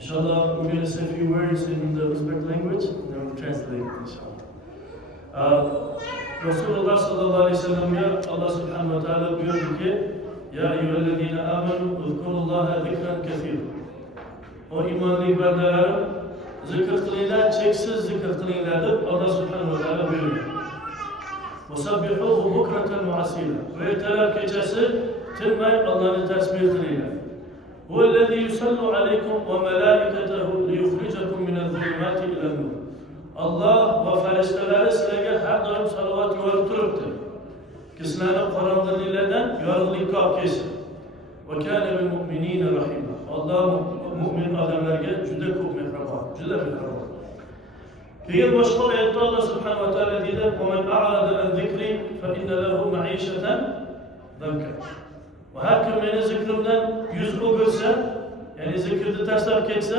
Inshallah, we're going to say a few words in the Uzbek language, and then we'll translate it, inshallah. Rasulullah sallallahu alayhi wa sallamga Allah subhanahu wa ta'ala buyurdi ki, Ya ayyuhalladhina amanu, uzkurullaha zikran kathira. O imanli bandalarim, zikr qilinglar, cheksiz zikr qilinglar deb Allah subhanahu wa ta'ala buyurdi. Musabbihuhu bukratan wa asila. Ve ertalab kechasi tinmay Allahni tasbih qilinglar. هو الذي يصلي عليكم وملائكته ليخرجكم من الظلمات إلى النور. Allah va farishtalari sizlarga har doim salovat yuborib turibdi. Sizlarni qorong'uliklardan yorug'likka olib kelsin. Va kana bil mu'minina rahima. Alloh mu'min odamlarga juda ko'p mehribon, juda mehribon. Keyin boshqa oyatda Alloh subhanahu va taolo deydi: "Va man a'rada an zikri fa inna lahu ma'ishatan danka." Va har kim meni zikrimdan yuz o'girsa, ya'ni zikrni tashlab ketsa,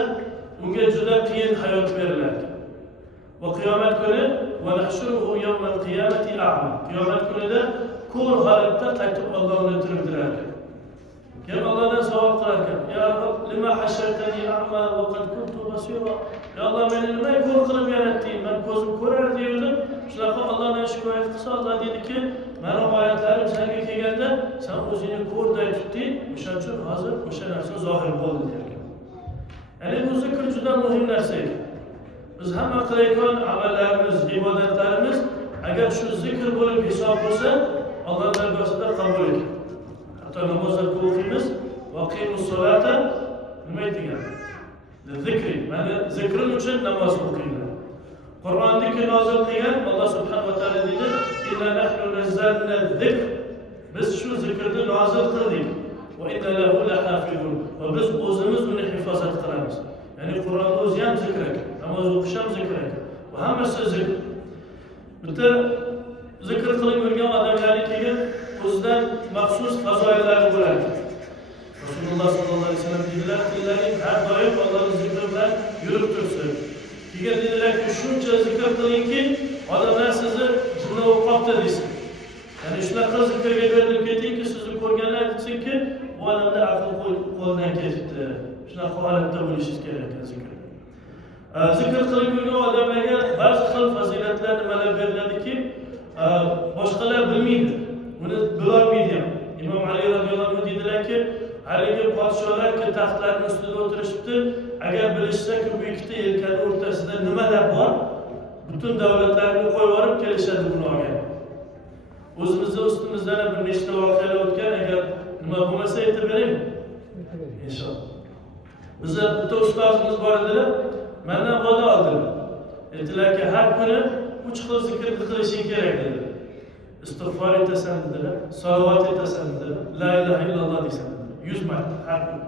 unga juda qiyin hayot beriladi. Va qiyomat kuni va nahshuruhu yawmal qiyamati a'ma. Qiyomat kunida ko'r holatda qaytib Allohni tiriltiradi. Keyin Allohdan savol qilar ekan: "Ya Rob, lima hashartani a'ma va qad kuntu basira?" Ya Alloh, meni nima ko'r qilib yaratding? Men ko'zim ko'rardi edim. Shunaqa Allohdan shikoyat qilsa, Alloh deydiki, "Meni oyatlarim senga kelganda, sen o'zingni ko'rday tutding, o'shaning uchun hozir o'sha narsa zohir bo'ldi" derkan. Ya'ni bu zikr juda muhim narsa ekan. Biz hamma qilayotgan amallarimiz, ibodatlarimiz agar shu zikr bo'lib hisob bo'lsa, Alloh darg'asida qabul ekan. Hatto namozlarda o'qiymiz, va qimus solata nima degan? Zikri, mana zikrim uchun namoz o'qinglar. Qur'onni nozil qilgan Alloh subhanahu va taolo deydi: "Inna nahnu nazzalna zikr." Biz shu zikrni nozil qildik. Va inna lahu lahafizun. Va biz o'zimiz uni hifozat qilamiz. Ya'ni Qur'on o'zi ham zikr ekan, namoz o'qish ham zikr ekan. Va hammasi zikr. Bitta zikr qilib yurgan odamlarning keyin o'zidan maxsus fazoillari bo'ladi. Rasululloh sallallohu alayhi vasallam dedilar: "Tillaring har doim Allohning zikri bilan yurib tursin." Keyin dedilarki, shuncha zikr qilingki, odamlar sizni jinni o'qmoqda desin. Ya'ni shunaqa zikrga berilib ketingki, sizni ko'rganlar desinki, bu odamda aql qo'ldan ketibdi. Shunaqa holatda bo'lishingiz kerak ekan zikr. Zikr qilib yurgan odamlarga ba'zi xil fazilatlar nimalar beriladiki, boshqalar bilmaydi. Buni bilolmaydi ham. Imom Ali radhiyallohu anhu dedilarki, haligi podshohlarki taxtlarning ustida o'tirishibdi, agar bilishsa-ki bu ikkita yelkani o'rtasida nimalar bor, butun davlatlarni qo'yib olib kelishadi buni olgan. O'zimizning ustimizdan bir nechta voqealar o'tgan, agar nima bo'lmasa aytib beraymi? Inshaalloh. Bizda bitta ustozimiz bor edilar, mendan va'da oldilar. Aytdilarki, har kuni 3 xil zikr qilishing kerak dedilar. Istig'for etasan dedilar, salovat etasan dedilar, la ilaha illalloh desan dedilar. 100 marta har kun,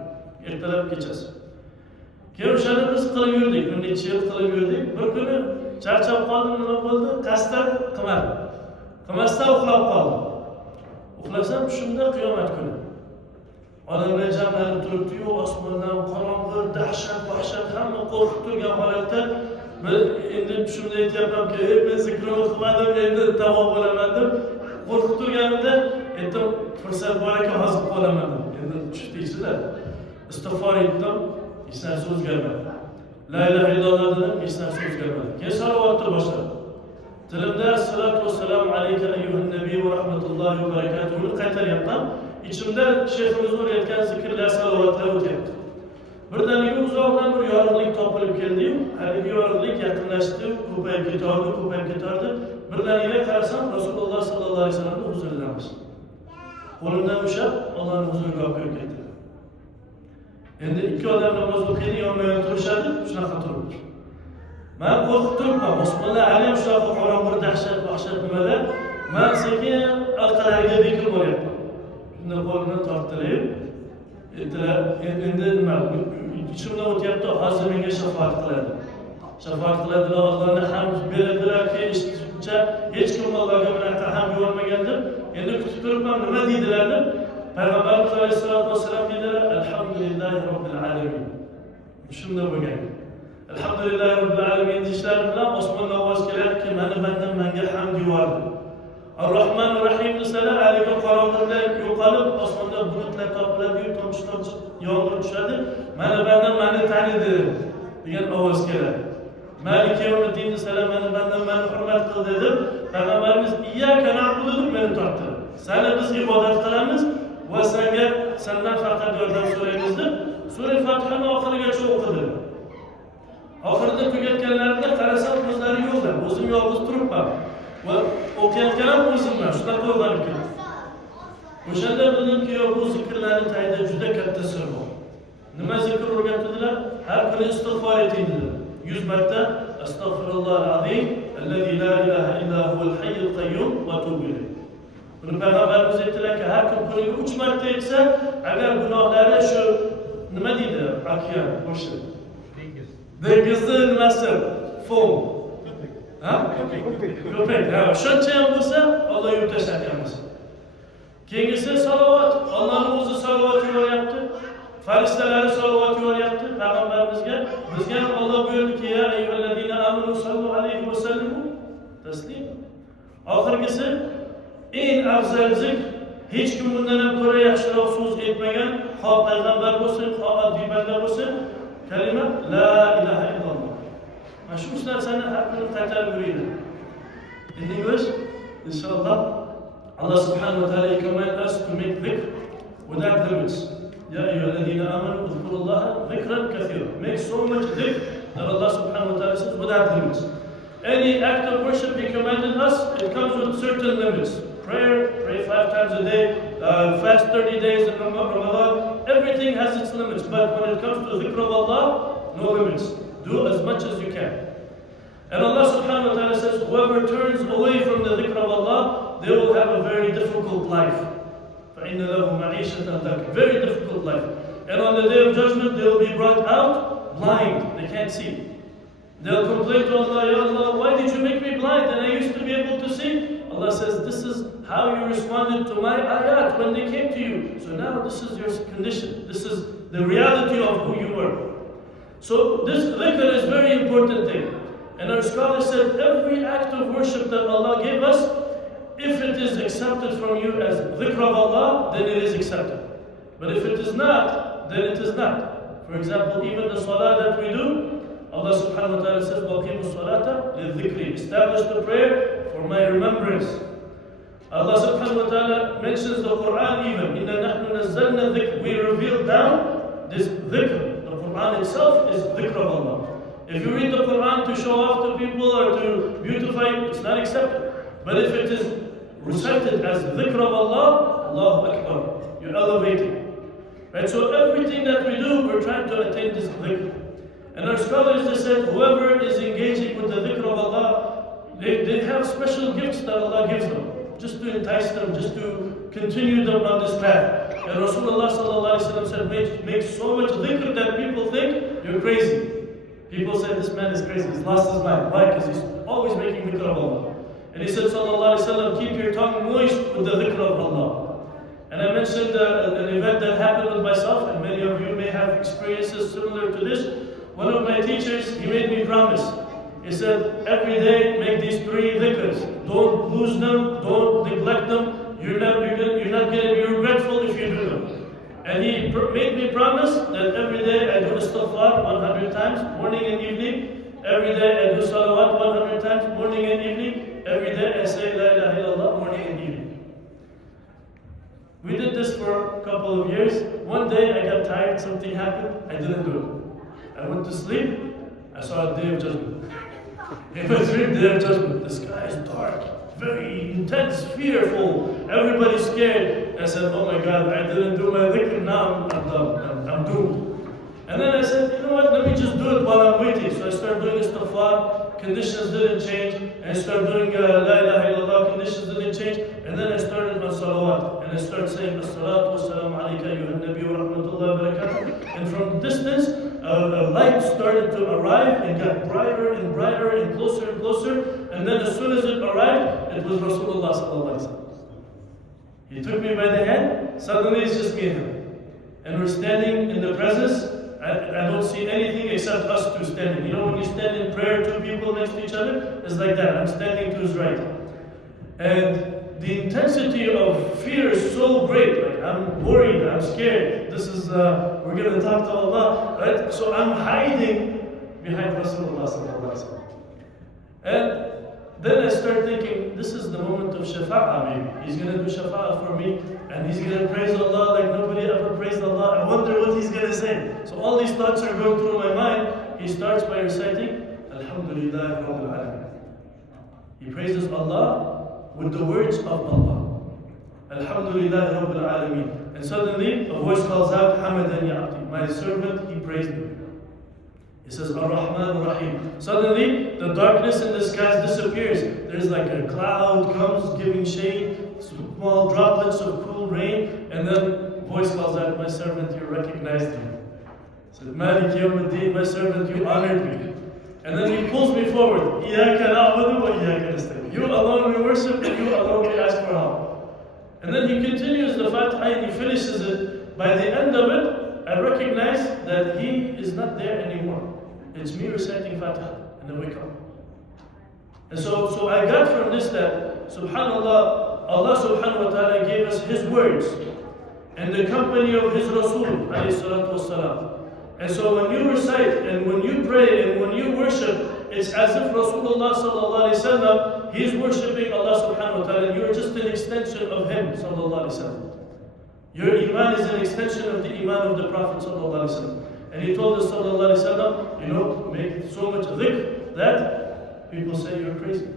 ertalab kechasi. Keyin o'shani biz qilib yurdik, bir necha yil qilib yurdik. Bir kuni charchab qoldim, nima bo'ldi? Qasddan qilmadim. Qilmasdan uxlab qoldim. Uxlasam shunda qiyomat kuni. Odamlar jamlanib turibdi-yu, osmondan qorong'i, dahshat, hamma qo'rqib turgan holatda men endi shunday aytyapmanki, men zikrimni qilmadim, endi tamom bo'laman deb qo'rqib turganimda aytdim, fursat bor ekan, hozir qolaman deb. Endi tushdingizlar. Istig'for etdim, hech narsa o'zgarmadi. La ilaha illalloh dedim, hech narsa o'zgarmadi. Keyin salovatni boshladim. Tilimda assalatu vassalamu alayka ayyuhan nabiy va rahmatullohi va barakatuhni qaytaryapman. İçimde shayximiz o'rgatgan zikrlar, salovatlar o'tyapti. Birdaniga uzoqdan bir yorug'lik topilib keldi-yu, haligi yorug'lik yaqinlashdi, ko'payib ketardi. Birdaniga qarasam, Rasululloh sallallohu alayhi vasallamning huzuridamiz. Qo'limdan ushlab Allohning huzuriga olib kirib ketdi. Endi ikki odam namoz o'qiydi, yonma-yon turishadi, shunaqa turibdi. Men qo'rqib turibman, osmonlar hali ham shunaqa qorong'i, dahshat nimalar. Men sekin orqalariga bekilib bo'lyapman. Shunda qo'limdan torttirib, endi nima, ichimdan o'tyapti, hozir menga shafaat qiladi. Shafaat qiladilar, Allohni hamd beradilarki, eshitguncha hech kim Allohga bunaqa hamd yo'lmagan deb, endi kutib turibman, nima deydilar deb, Payg'ambarimiz alayhisolatu vasallam dedilar, alhamdulillahi robbil alamin. Shunda bo'lgan. Alhamdulillahi robbil alamin deyishlari bilan osmondan ovoz keladiki, mana bandam menga hamd yubordi. Ar-Rahman Ar-Rahim desalar, haligi qorong'ular yo'qolib, osmonda bulutlar topiladi, tomchi yomg'ir tushadi. Mana bandam meni tanidi degan ovoz keladi. Malik Yawmiddin desalar, mana bandam meni hurmat qildi deb, payg'ambarimiz iyyaka na'budu deb meni tortdi. Seni biz ibodat qilamiz va sendan faqat yordam so'raymiz deb sura Fatihani oxirigacha o'qidi. Oxirida tugatganlarida qarasam o'zlari yo'qlar. O'zim yolg'iz turibman. Va o'qiyotganim o'zimman. Shunaqa bo'lib ketdi. O'shanda bildimki, bu zikrlarning tagida juda katta sir bor. Nima zikr o'rgatdilar? Har kuni istig'for eting dedilar. 100 marta astag'firullohal azim allazi la ilaha illa huval hayyul qayyum va tubu ilayh. Buni payg'ambarimiz aytdilarki, har kun kuniga 3 marta aytsa, agar gunohlari shu nima deydi? Okean, o'sha dengizni nimasi? Foam. Ha? Ko'pik. Ha, shuncha ham bo'lsa, Alloh yurtashar emas. Keyingisi salovat. Allohning o'zi salovat yuboryapti. Faristalari salovat yuboryapti payg'ambarimizga. Bizga ham Alloh buyurdiki, ya ayyuhallazina amanu sallu alayhi va sallimu taslima. Oxirgisi eng afzal zikr, hech kim bundan ham ko'ra yaxshiroq so'z aytmagan, xoh payg'ambar bo'lsin, xoh oddiy banda bo'lsin, kalima la ilaha illalloh. Mana shu narsani har kuni qaytarib yuraylik. In English, inshallah, Allah subhanahu wa ta'ala commands us to make dhikr without limits. Ya ayyuhalladhina amanu udhkurullaha dhikran kathira. Make so much dhikr that Allah subhanahu wa ta'ala says without limits. Any act of worship He commanded us, it comes with certain limits. Prayer, pray 5 times a day, fast 30 days in Ramadan, everything has its limits. But when it comes to dhikr of Allah, no limits. Do as much as you can. And Allah subhanahu wa ta'ala says, whoever turns away from the dhikr of Allah, they will have a very difficult life. فَإِنَّ لَهُ مَعِيشَةً ضَنكًا. Very difficult life. And on the day of judgment, they will be brought out blind. They can't see. They'll complain to Allah, Ya Allah, why did you make me blind and I used to be able to see? Allah says, this is how you responded to my ayat when they came to you. So now this is your condition. This is the reality of who you were. So this dhikr is a very important thing. And our scholars said every act of worship that Allah gave us, if it is accepted from you as dhikr of Allah, then it is accepted. But if it is not, then it is not. For example, even the salah that we do, Allah subhanahu wa ta'ala says, وَقِيمُ الصَّلَاةَ لِلذِّكْرِ. Establish the prayer for my remembrance. Allah subhanahu wa ta'ala mentions the Quran even. إِنَّا نَحْنُ نَزَّلْنَا الذِّكْرِ. We reveal down this dhikr. The Quran itself is dhikr of Allah. If you read the Quran to show off to people or to beautify it, it's not accepted. But if it is recited as dhikr of Allah, Allahu Akbar, you're elevating. Right? So everything that we do, we're trying to attain this dhikr. And our scholars, they said, whoever is engaging with the dhikr of Allah, they have special gifts that Allah gives them, just to entice them, just to continue them on this path. And Rasulullah sallallahu alaihi wasallam said, make so much dhikr that people think you're crazy. People say, this man is crazy, he's lost his mind. Why? Because he's always making dhikr of Allah. And he said, sallallahu alaihi wasallam, keep your tongue moist with the dhikr of Allah. And I mentioned an event that happened with myself, and many of you may have experiences similar to this. One of my teachers, he made me promise. He said, every day make these 3 dhikrs. Don't lose them, don't neglect them. You're not going to be regretful if you do them. And he made me promise that every day I do istighfar 100 times, morning and evening. Every day I do salawat 100 times, morning and evening. Every day I say la ilaha illallah, morning and evening. We did this for a couple of years. One day I got tired, something happened, I didn't do it. I went to sleep, I saw a day of judgment. It was a day of judgment. The sky is dark, very intense, fearful. Everybody's scared. I said, oh my God, I didn't do my dhikr, now I'm done, I'm doomed. And then I said, you know what, let me just do it while I'm waiting. So I started doing istighfar, conditions didn't change. I started doing la ilaha illallah, conditions didn't change. And then I started on salawat. And I started saying, as-salatu was-salamu alayka ayyuhan nabi wa rahmatullahi wa barakatuh. And from distance, a light started to arrive and got brighter and brighter and closer. And then as soon as it arrived, it was Rasulullah sallallahu alaihi wasallam. He took me by the hand, suddenly it's just me and him. And we're standing in the presence. I don't see anything except us two standing. You know when you stand in prayer, 2 people next to each other? It's like that. I'm standing to his right. And the intensity of fear is so great. Like, I'm worried, I'm scared. This is, we're going to talk to Allah, right? So I'm hiding behind Rasulullah sallallahu alaihi wasallam. And then I start thinking, this is the moment of shafa'ah maybe. He's going to do shafa'ah for me, and he's going to praise Allah like nobody ever praised Allah. I wonder what he's going to say. So all these thoughts are going through my mind. He starts by reciting, Alhamdulillah Rabbil Alameen. He praises Allah with the words of Allah. Alhamdulillah Rabbil Alameen. And suddenly a voice calls out, Hamadan Ya Abdi. My servant, he praised me. He says, Ar-Rahman Ar-Rahim. Suddenly, the darkness in the skies disappears. There's like a cloud comes giving shade, small droplets of cool rain, and then a voice calls out, my servant, you recognized me. He says, Malik Yawmuddin, my servant, you honored me. And then he pulls me forward. Iyaka na'budu wa iyaka nasta'in. You alone we worship, and you alone we ask for help. And then he continues the Fatiha and he finishes it. By the end of it, I recognize that he is not there anymore. It's me reciting Fatiha, and then we come. And so I got from this that, subhanAllah, Allah subhanahu wa ta'ala gave us His words and the company of His Rasul, alayhi salatu wasalam. And so when you recite and when you pray and when you worship, it's as if Rasulullah sallallahu alayhi wasallam, he's worshipping Allah subhanahu wa ta'ala, and you're just an extension of Him sallallahu alayhi wasallam. Your iman is an extension of the iman of the Prophet sallallahu alayhi wasallam. And he told us sallallahu alayhi wasallam, make so much dhikr that people say you're crazy.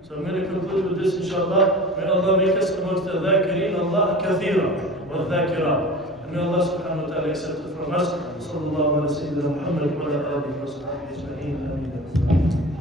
So I'm going to conclude with this, inshallah. May Allah make us amongst the dhakirin Allah kathira wa dhakirat. And may Allah subhanahu wa ta'ala accept it from us. Sallallahu alayhi wa sallam Muhammad wa ala alihi wa sahbihi ajma'in. Ameen.